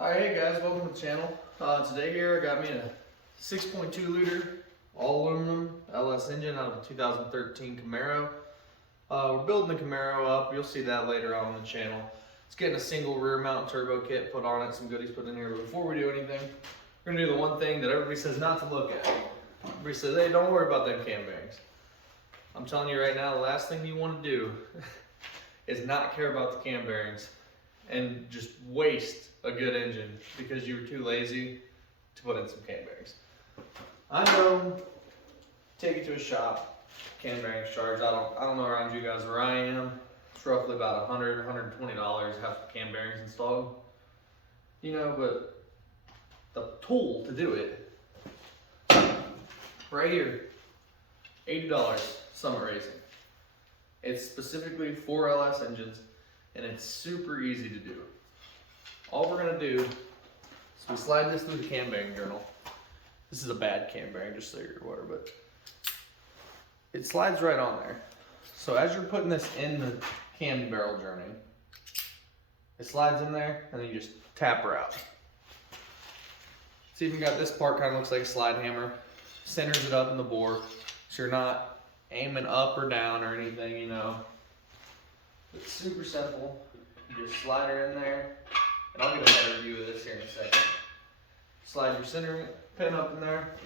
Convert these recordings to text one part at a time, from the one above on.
Alright, hey guys, welcome to the channel. Today here I got me a 6.2 liter all aluminum LS engine out of a 2013 Camaro. We're building the Camaro up. You'll see that later on the channel. It's getting a single rear mount turbo kit put on it, some goodies put in here. But before we do anything, we're gonna do the one thing that everybody says not to look at. Everybody says, hey, don't worry about them cam bearings. I'm telling you right now, the last thing you want to do is not care about the cam bearings and just waste a good engine because you were too lazy to put in some cam bearings. I know, take it to a shop, cam bearings charge. I don't know around you guys where I am. It's roughly about $100, $120 to have some cam bearings installed. You know, but the tool to do it, right here, $80, Summit Racing. It's specifically for LS engines, and it's super easy to do. All we're gonna do is we slide this through the cam bearing journal. This is a bad cam bearing, just so you're aware, but it slides right on there. So as you're putting this in the cam barrel journey, it slides in there, and then you just tap her out. It's even got this part, kind of looks like a slide hammer. Centers it up in the bore, so you're not aiming up or down or anything, you know. It's super simple. You just slide her in there, and I'll get a better view of this here in a second. Slide your center pin up in there,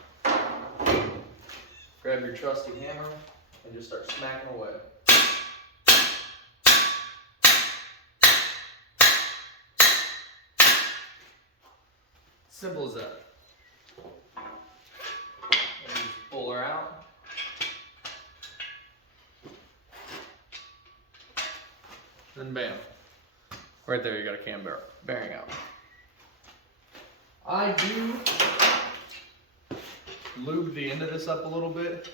grab your trusty hammer, and just start smacking away. Simple as that. And just pull her out. Then bam, right there you got a cam bearing out. I do lube the end of this up a little bit.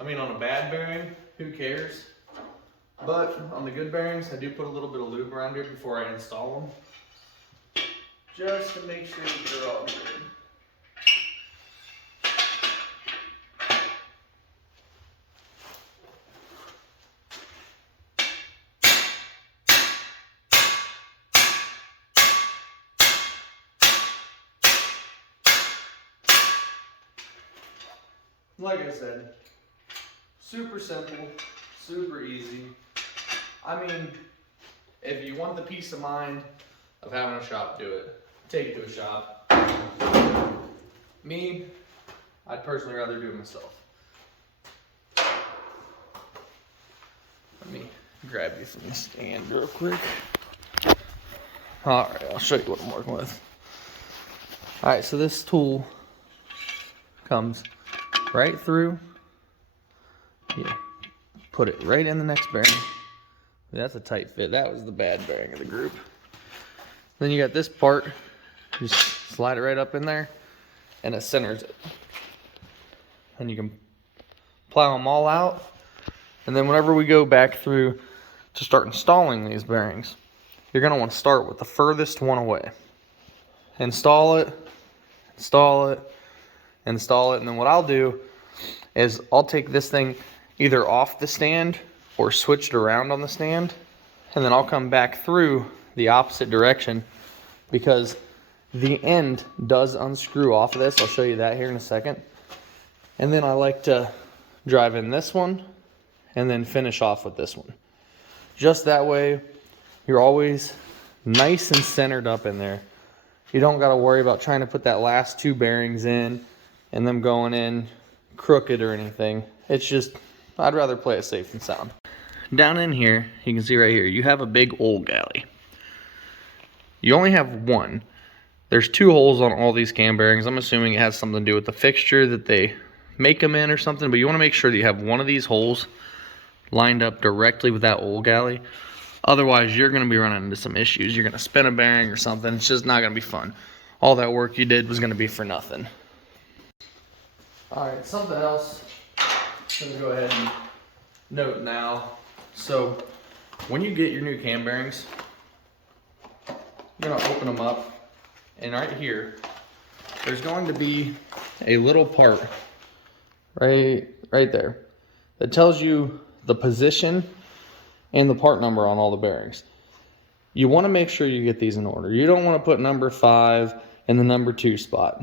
On a bad bearing, who cares? But on the good bearings, I do put a little bit of lube around here before I install them, just to make sure that they're all good. Like I said, super simple, super easy. I mean, if you want the peace of mind of having a shop do it, take it to a shop. Me, I'd personally rather do it myself. Let me grab you from the stand real quick. Alright, I'll show you what I'm working with. Alright, so this tool comes right through. Yeah, put it right in the next bearing. That's a tight fit. That was the bad bearing of the group. Then you got this part. Just slide it right up in there, and it centers it. And you can plow them all out. And then whenever we go back through to start installing these bearings, you're going to want to start with the furthest one away. Install it, install it, install it, and then what I'll do is I'll take this thing either off the stand or switch it around on the stand, and then I'll come back through the opposite direction because the end does unscrew off of this. I'll show you that here in a second. And then I like to drive in this one and then finish off with this one. Just that way you're always nice and centered up in there. You don't got to worry about trying to put that last two bearings in and them going in crooked or anything. It's just, I'd rather play it safe and sound. Down in here, you can see right here, you have a big old galley. You only have one. There's two holes on all these cam bearings. I'm assuming it has something to do with the fixture that they make them in or something, but you want to make sure that you have one of these holes lined up directly with that old galley. Otherwise, you're going to be running into some issues. You're going to spin a bearing or something. It's just not going to be fun. All that work you did was going to be for nothing. Alright, something else I'm going to go ahead and note now. So, when you get your new cam bearings, you're going to open them up, and right here, there's going to be a little part right there that tells you the position and the part number on all the bearings. you want to make sure you get these in order. You don't want to put number 5 in the number 2 spot.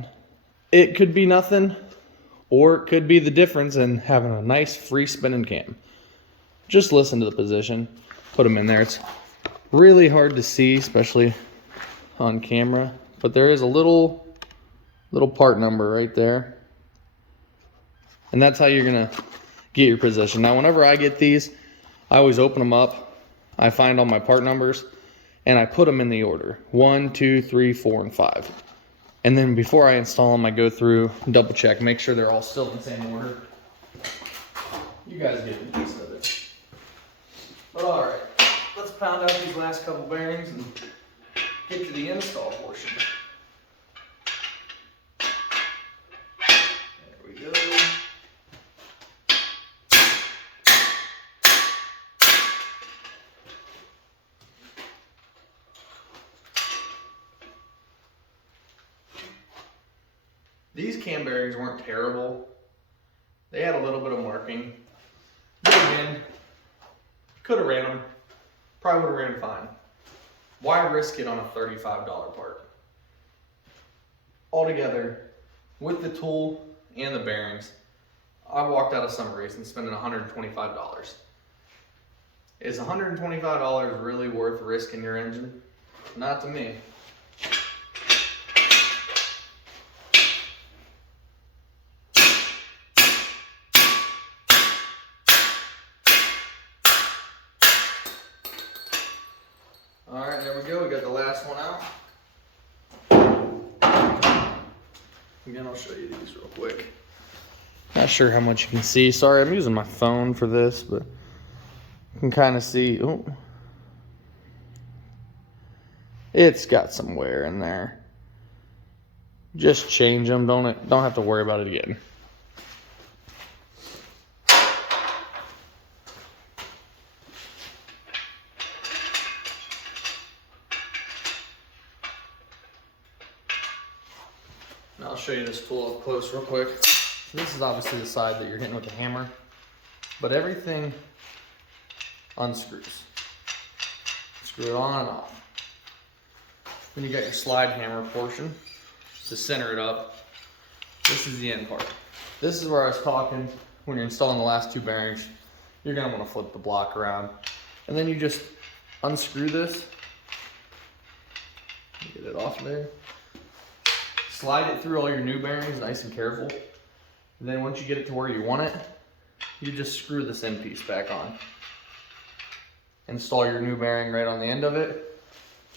It could be nothing, or it could be the difference in having a nice free spinning cam. Just listen to the position, put them in there. It's really hard to see, especially on camera, but there is a little part number right there, and that's how you're gonna get your position. Now, whenever I get these, I always open them up, I find all my part numbers, and I put them in the order 1, 2, 3, 4, and 5. And then before I install them, I go through, double check, make sure they're all still in the same order. You guys get the gist of it. But all right, let's pound out these last couple bearings and get to the install portion. There we go. These cam bearings weren't terrible. They had a little bit of marking. But again, could have ran them. Probably would have ran fine. Why risk it on a $35 part? Altogether, with the tool and the bearings, I walked out of Summer Racing spending $125. Is $125 really worth risking your engine? Not to me. Alright, there we go. We got the last one out. Again, I'll show you these real quick. Not sure how much you can see. Sorry, I'm using my phone for this, but you can kind of see. Oh, it's got some wear in there. Just change them. Don't have to worry about it again. Now I'll show you this tool up close real quick. So this is obviously the side that you're hitting with the hammer, but everything unscrews. Screw it on and off. Then you got your slide hammer portion to center it up. This is the end part. This is where I was talking when you're installing the last 2 bearings. You're gonna want to flip the block around, and then you just unscrew this. Get it off there. Slide it through all your new bearings nice and careful. And then once you get it to where you want it, you just screw this end piece back on. Install your new bearing right on the end of it.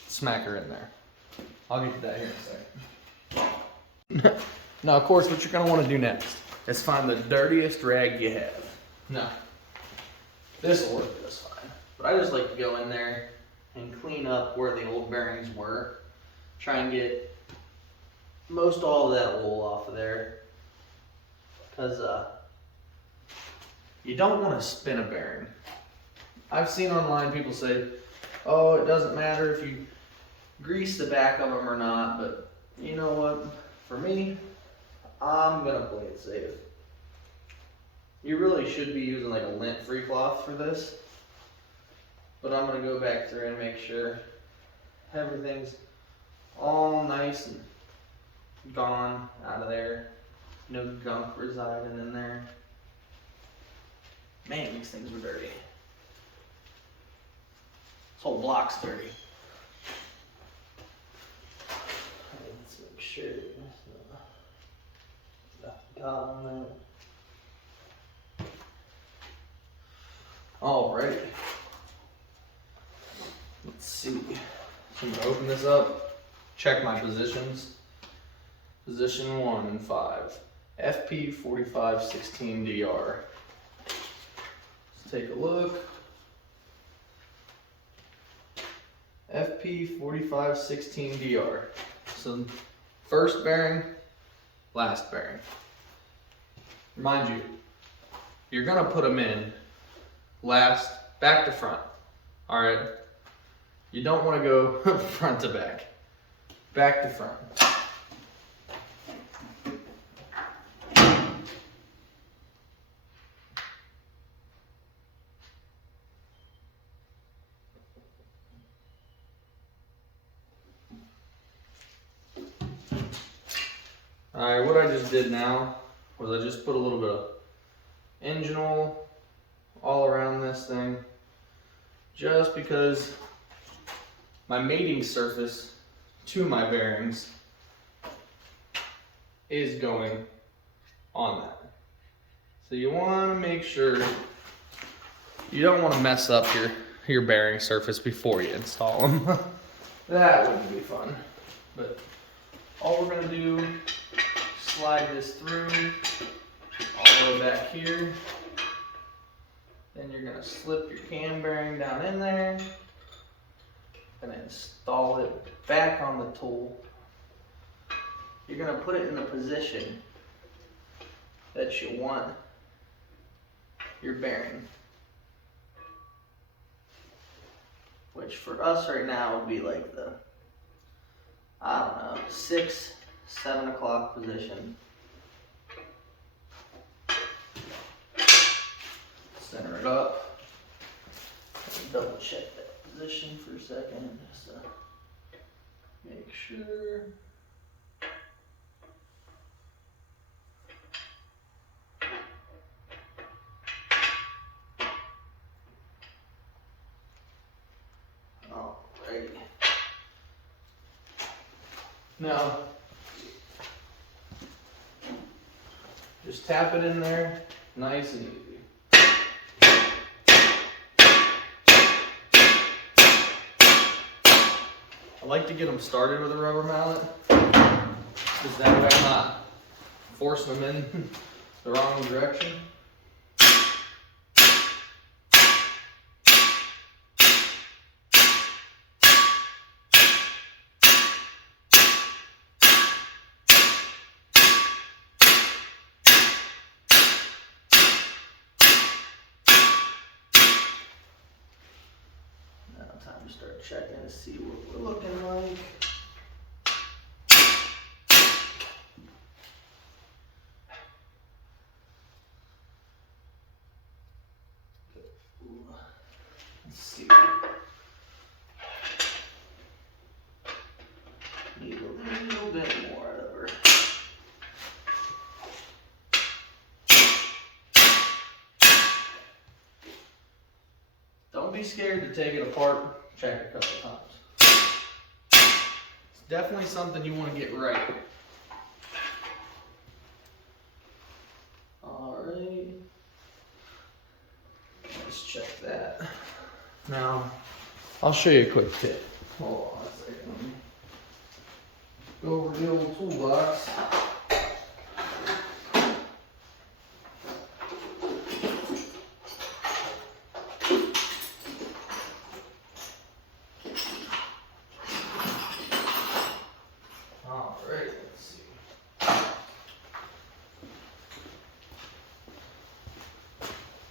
Smack her in there. I'll get to that here in a second. Now, of course, what you're going to want to do next is find the dirtiest rag you have. Now, this will work just fine. But I just like to go in there and clean up where the old bearings were. Try and get most all of that wool off of there, because you don't want to spin a bearing. I've seen online people say, oh, it doesn't matter if you grease the back of them or not, but you know what, for me, I'm gonna play it safe. You really should be using like a lint-free cloth for this, but I'm gonna go back through and make sure everything's all nice and gone out of there. No gunk residing in there. Man, these things were dirty. This whole block's dirty. Let's make sure got the top on that. Alright. Let's see. So I'm gonna open this up, check my positions. Position 1 and 5, FP 4516DR. Let's take a look. FP 4516DR. So first bearing, last bearing. Mind you, you're gonna put them in last, back to front. All right. You don't want to go front to back. Back to front. Alright, what I just did now was I just put a little bit of engine oil all around this thing, just because my mating surface to my bearings is going on that. So you want to make sure you don't want to mess up your bearing surface before you install them. That wouldn't be fun. But all we're going to do, slide this through all the way back here. Then you're going to slip your cam bearing down in there and install it back on the tool. You're going to put it in the position that you want your bearing, which for us right now would be like the, I don't know, 6, 7 o'clock position. Center it up. Double check that position for a second just to make sure. Alrighty. Now, just tap it in there, nice and easy. I like to get them started with a rubber mallet, because that way I'm not forcing them in the wrong direction. Time to start checking to see what we're looking like. Let's see. Need a little bit more out of her. Don't be scared to take it apart, check it a couple times. It's definitely something you want to get right. Alright. Let's check that. Now, I'll show you a quick tip. Hold on a second. Let me go over the old toolbox.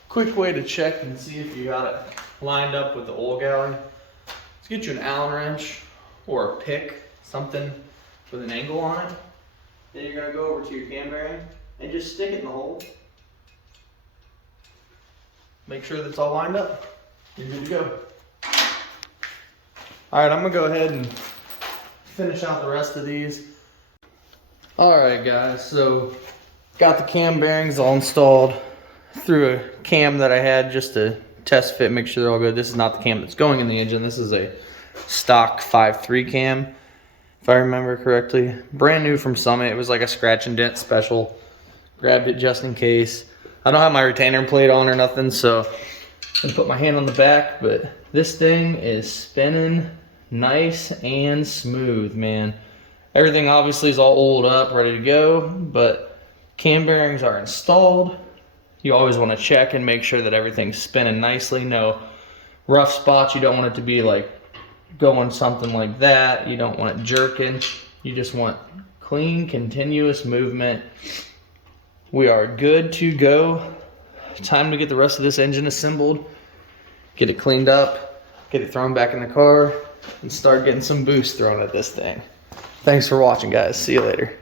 Quick way to check and see if you got it lined up with the oil galley is get you an Allen wrench or a pick, something with an angle on it. Then you're going to go over to your cam bearing and just stick it in the hole. Make sure that it's all lined up. You're good to go. Alright, I'm going to go ahead and finish out the rest of these. Alright guys, so got the cam bearings all installed through a cam that I had just to test fit, make sure they're all good. This is not the cam that's going in the engine. This is a stock 5.3 cam, if I remember correctly. Brand new from Summit. It was like a scratch and dent special. Grabbed it just in case. I don't have my retainer plate on or nothing, so I put my hand on the back, but this thing is spinning nice and smooth, man. Everything obviously is all oiled up, ready to go, but cam bearings are installed. You always want to check and make sure that everything's spinning nicely. No rough spots. You don't want it to be like going something like that. You don't want it jerking. You just want clean, continuous movement. We are good to go. Time to get the rest of this engine assembled, get it cleaned up, get it thrown back in the car, and start getting some boost thrown at this thing. Thanks for watching, guys. See you later.